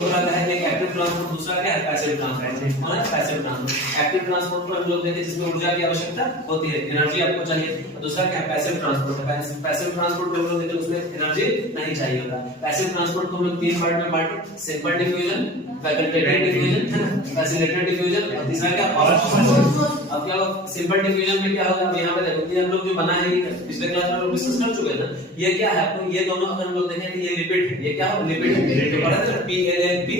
एक active transport, दूसरा क्या है पैसिव ट्रांसपोर्ट। और पैसिव ट्रांसपोर्ट, एक्टिव ट्रांसपोर्ट को हम लोग देते हैं जिसमें ऊर्जा की आवश्यकता होती है, एनर्जी आपको चाहिए। दूसरा क्या है पैसिव ट्रांसपोर्ट है। पैसिव ट्रांसपोर्ट को हम लोग देते हैं उसमें एनर्जी नहीं चाहिए होता। पैसिव ट्रांसपोर्ट को हम लोग तीन पार्ट में बांटे, सिंपल डिफ्यूजन, फैकल्टेटिव डिफ्यूजन है ना, फैसिलिटेटेड डिफ्यूजन, और तीसरा क्या पावर। अब क्या सिंपल डिफ्यूजन में क्या होगा, अब यहाँ पे देखो ये हम लोग जो बना है पिछले क्लास में हम लोग डिस्कस कर चुके हैं ना, ये क्या है आपको ये दोनों अगर हम लोग देखें तो ये लिपिड है, ये क्या है लिपिड है, PLLP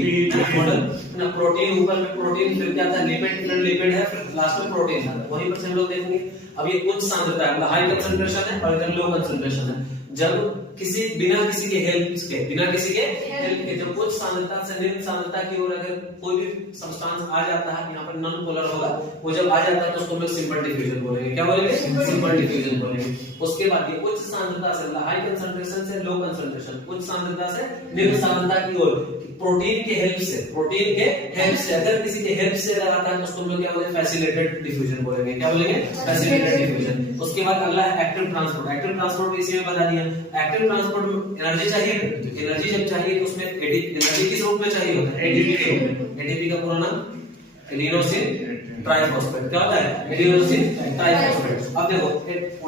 मॉडल ना, प्रोटीन ऊपर में प्रोटीन, फिर क्या था लिपिड, लिपिड है, फिर लास्ट में प्रोटीन था, वहीं पर से हम लोग देखेंगे। अब ये उच्च सांद्रता है, मतलब हाई कंसंट्रेशन है, और इधर लो कंसंट्रेशन है। जब किसी बिना किसी के हेल्प के जब उच्च सांद्रता से निम्न सांद्रता की ओर अगर कोई भी सब्सटेंस आ जाता है, यहाँ पर नॉन पोलर होगा, वो जब आ जाता है तो उसको हम लोग सिंपल डिफ्यूजन बोलेंगे। क्या बोलेंगे? सिंपल डिफ्यूजन बोलेंगे। उसके बाद ये उच्च सांद्रता से हाई कंसंट्रेशन से लो कंसंट्रेशन, उच्च सांद्रता से निम्न सांद्रता की ओर प्रोटीन के हेल्प से अगर किसी के हेल्प से रहा था तो उसको हम लोग क्या बोलेंगे? फैसिलिटेटेड डिफ्यूजन बोलेंगे। क्या बोलेंगे? Facilitated diffusion. उसके बाद अगला है एक्टिव ट्रांसपोर्ट। एक्टिव ट्रांसपोर्ट इसी में बता दिया। एक्टिव ट्रांसपोर्ट में एनर्जी चाहिए, तो एनर्जी जब चाहिए तो उसमें एनर्जी किस रूप में चाहिए होता है? एटीपी के रूप में। एटीपी का पूरा नाम एडिनोसिन ट्राइफॉस्फेट। क्या होता है? Adenosine triphosphate. अब देखो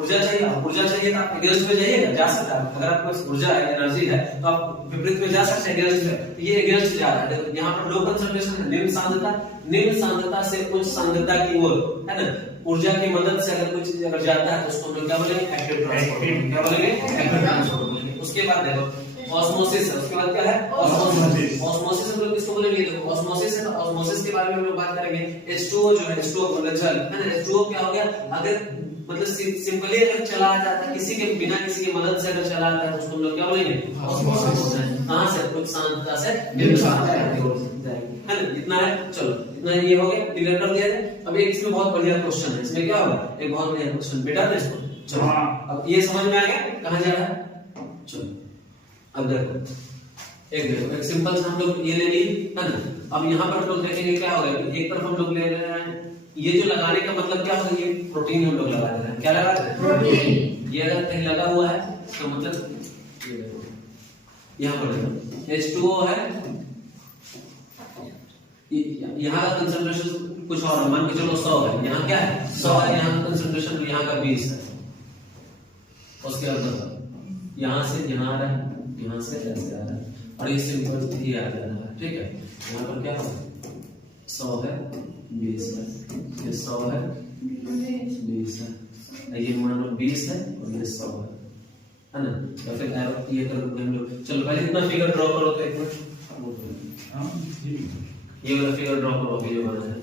ऊर्जा चाहिए, ऊर्जा चाहिए तो आप एग्नेस्ट में जाइएगा, जा सकता है। अगर आपके पास ऊर्जा है, एनर्जी है, तो आप विपरीत में जा सकते हैं, एग्नेस्ट में। ये एग्नेस्ट जा रहा है। देखो यहाँ पर लो कंसंट्रेशन है, निम्न सांद्रता से उच्च सांद्रता की ओर, है ना, ऊर्जा की मदद से अगर कुछ चीज अगर जाता है तो उसको हम लोग क्या बोलेंगे? Active transport. क्या बोलेंगे? एक्टिव ट्रांसपोर्ट बोलेंगे। उसके बाद देखो ऑस्मोसिस है। उसके बाद क्या है? ऑस्मोसिस। ऑस्मोसिस हम लोग किसको बोलेंगे? देखो ऑस्मोसिस है, तो ऑस्मोसिस के बारे में हम लोग बात करेंगे। H2O जो है, H2O मतलब जल है ना, H2O क्या हो गया? अगर मतलब सिंपली अगर चला जाता है, किसी के बिना किसी की मदद से अगर चला जाता है तो उसको हम लोग क्या बोलेंगे? ऑस्मोसिस बोलते हैं। कहां से? उच्च सांद्रता से निम्न सांद्रता की ओर जाएगी, है ना। इतना है, चलो इतना ये हो गया, क्लियर कर दिया जाए। अब एक इसमें बहुत बढ़िया क्वेश्चन है। इसमें क्या होगा? एक बहुत बढ़िया क्वेश्चन, बेटा ना इसको। चलो अब ये समझ में आ गया कहां जा रहा है। चलो अब देखो, एक सिंपल सा हम लोग ये ले लिए, है ना। अब यहाँ पर हम लोग देखेंगे क्या होगा। एक तरफ हम लोग ले रहे हैं, ये जो लगाने का मतलब क्या होगा? ये प्रोटीन हम लोग लगा दे रहे हैं। क्या लगा रहे हैं? प्रोटीन। ये अगर कहीं लगा हुआ है तो मतलब यहाँ पर H2O है, यहाँ का कंसंट्रेशन कुछ और मान के चलो 100 है, यहाँ क्या है? 100 है, यहाँ कंसंट्रेशन यहाँ का 20 है। उसके बाद यहाँ से यहाँ आ रहा है, यहाँ से ऐसे आ रहा है, और ये सिंपल ही आ जा रहा है, ठीक है। यहाँ पर क्या है? 100 है, 20 है, ये 100 है, 20 है, ये मान लो 20 है और ये 100 है ना। या फिर ये कर लोगे हम लोग। चलो पहले इतना फिगर ड्रॉ करो तो एक मिनट, ये वाला फिगर ड्रॉ करो, ये वाला है